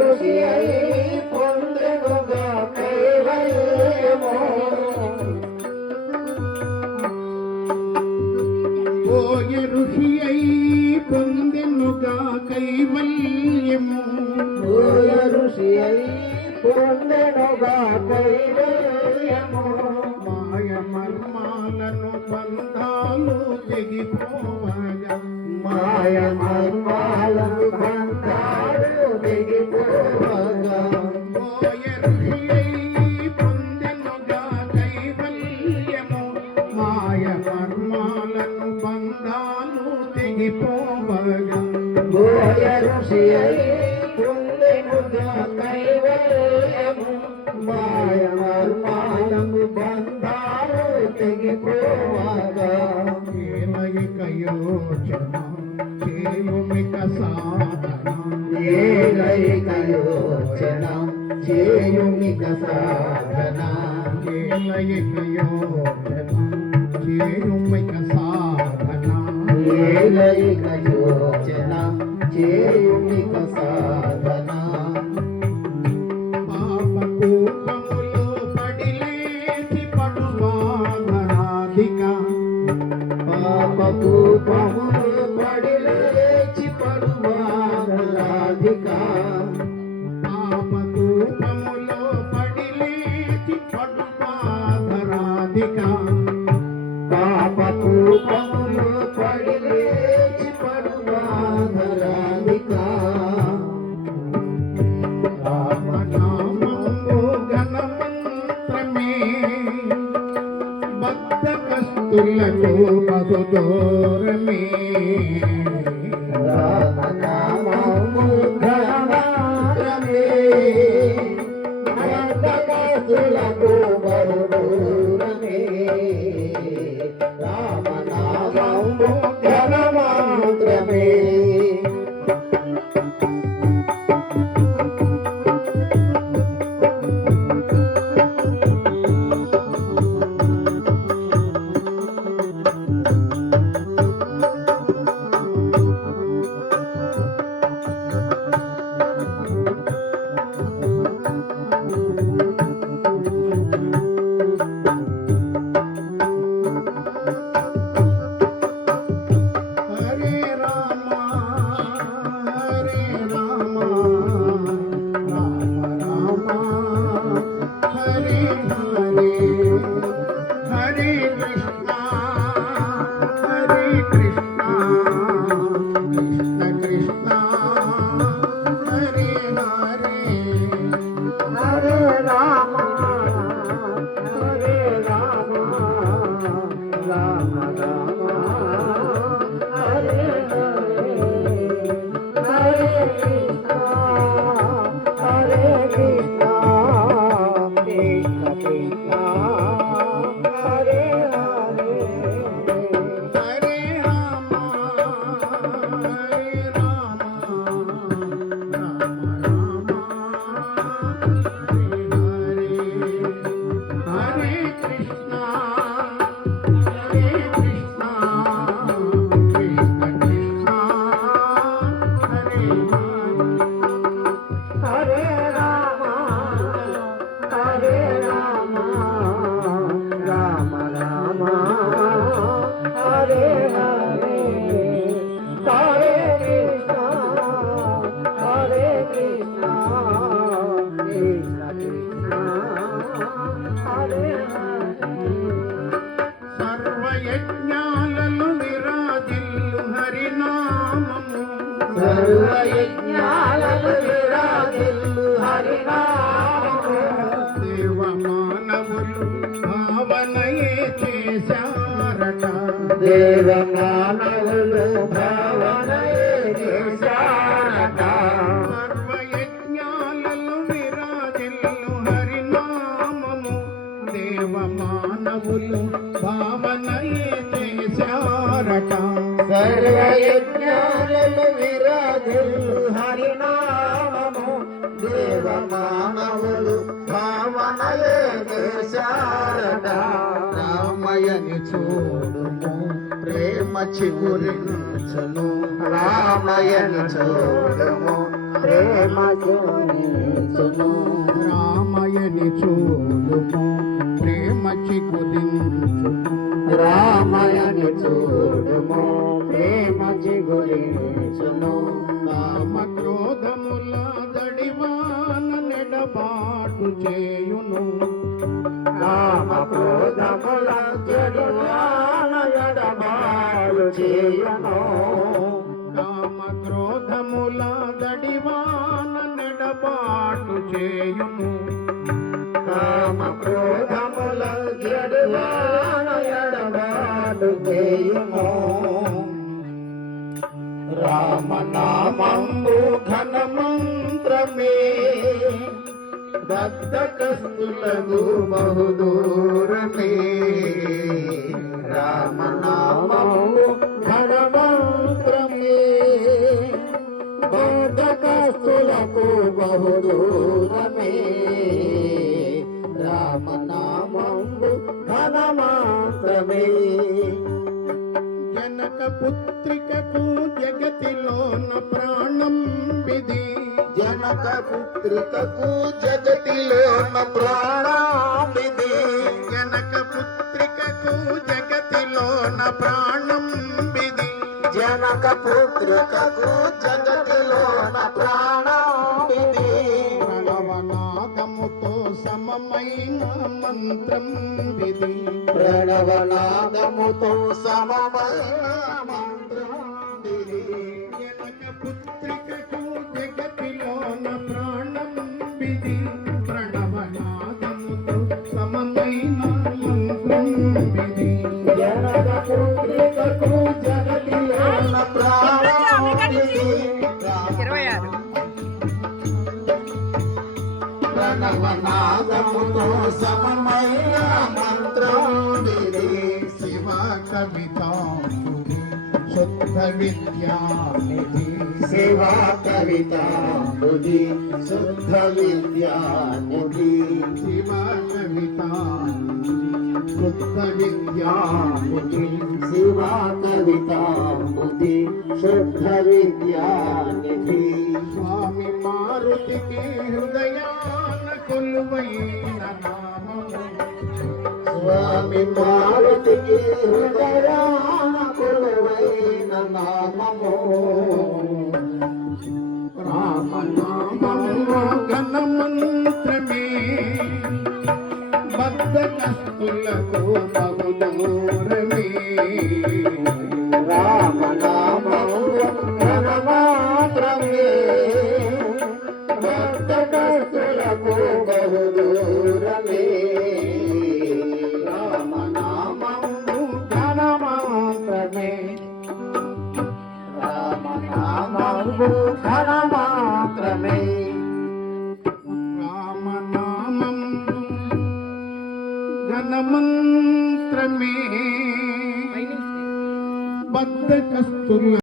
ఋషి అయి పొందెనుగా కైవల్యము పోయ ఋషి అయి పొందెనుగా కైవల్యము పోయ ఋషి అయి పొందెనుగా కైవల్యము మాయ మర్మాలను బంధాలు తెగిపోవగా మాయ మర్మాలను బంధాలు తెగిపోవగా పోయ ఋషి అయి పొందెనుగా కైవల్యము మాయ మర్మాలను బంధాలు తెగిపోవగా పోయ ఋషి అయి పొందెనుగా కైవల్యము మాయ మర్మాలను బంధాలు తెగిపోవగా ఏలైక యోచన చేయుమిక సాధన ఏకైక యోచన చేయుమిక సాధన ఏలైక యోచన చేయుమిక సాధన ఏకైక యోచన చేయుమిక సాధన పాప కూపములో పడిలేచి పడువాధరాధిక పాప కూపములు పడిలేచి పడువాదలాధిక పాప కూపములో పడిలేచి పడువాధరాధిక పాప కూపములు పడిలేచి పడువాదలాధిక రామనామము ఘనమంత్రమే భక్త కస్తులకు బహుదూరమే రామనామము ఘనమంత్రమే భక్తకస్తులకు బహుదూరమే రామనామము ఘనమంత్రమే హరే రామ హరే రామ రామ రామ హరే హరే హరే కృష్ణ హరే కృష్ణ కృష్ణ కృష్ణ హరే హరే హరే రామ హరే రామ రామ రామ హరే హరే హరే కృష్ణ హరే కృష్ణ కృష్ణ కృష్ణ హరే హరే హరే రామ హరే రామ రామ రామ హరే హరే హరే కృష్ణ హరే కృష్ణ కృష్ణ కృష్ణ హరే హరే హరే రామ హరే రామ రామ రామ హరే హరే హరే కృష్ణ హరే కృష్ణ కృష్ణ కృష్ణ హరే హరే సర్వయజ్ఞాలలో విరాజిల్లు హరినామము సర్వయజ్ఞాలలో విరాజిల్లు హరినామము దేవ మానవులు భావనయే చేశారట దేవ మానవులు భావనయే చేశారట సర్వయజ్ఞాలలో విరాజిల్లు హరినామము దేవ మానవులు భావనయే చేశారట సర్వయజ్ఞాలలో విరాజిల్లు హరినామము దేవ మానవులు భావనయే చేశారట రామయని చూడుము ప్రేమ చిగురించను రామయని చూడుము ప్రేమ చూపించును. రామయని చూడుము ప్రేమ చిగురించును. రామయని చూడుము ప్రేమ చిగురించును. కామ క్రోధముల దడివాన నెడబాటు చేయును. కామ క్రోధముల జడివాన ఎడబాటు చేయును. కామ క్రోధముల దడివాన నెడబాటు చేయును. కామ క్రోధముల జడివాన ఎడబాటు చేయును. రామనామంబు ఘన మంత్రమే బద్ధకస్తులకు బహుదూరమే. రామనామంబు ఘన మంత్రమే బద్ధకస్తులకు బహుదూరమే. రామనామంబు ఘన మంత్రమే. జనక పుత్రికకు జగతిలోన ప్రాణం విధి. జనక పుత్రికకు జగతిలోన ప్రాణామిది. జనక పుత్రికకు జగతిలోన ప్రాణం విధి. జనక పుత్రికకు జగతిలోన ప్రాణామిది. ప్రణవనాదముతో సమమైన మంత్రం విధి. ప్రణవనాదముతో సమమైన మంత్రం విధి. జనక పుత్రికకు జగతిలోన ప్రాణం విధి. ప్రణవనాదముతో సమమైన మంత్రం విధి. జనక పుత్రికకు జగతిలోన ప్రాణామిది. 26 ప్రణవనాదముతో సమమైన మంత్రం విధి. శివ కవితాంబుధి శుద్ధ విద్యానిధి. శివ కవితాంబుధి శుద్ధ విద్యానిధి. శివ కవితాంబుధి శుద్ధ విద్యానిధి. శివ కవితాంబుధి శుద్ధ విద్యానిధి. స్వామి మారుతికి హృదయాన కొలువైన నామము. స్వామి మారుతికి హృదయాన కొలువైన నామము. రామనామము ఘన మంత్రమే బద్ధకస్తులకు బహుదూరమే. రామనామము ఘన మంత్రమే బద్ధకస్తులకు బహుదూరమే. రామనామము ఘన మంత్రమే. రామనామము ఘన మంత్రమే. రామనామం ఘనమంత్రమే బద్ధకస్తుల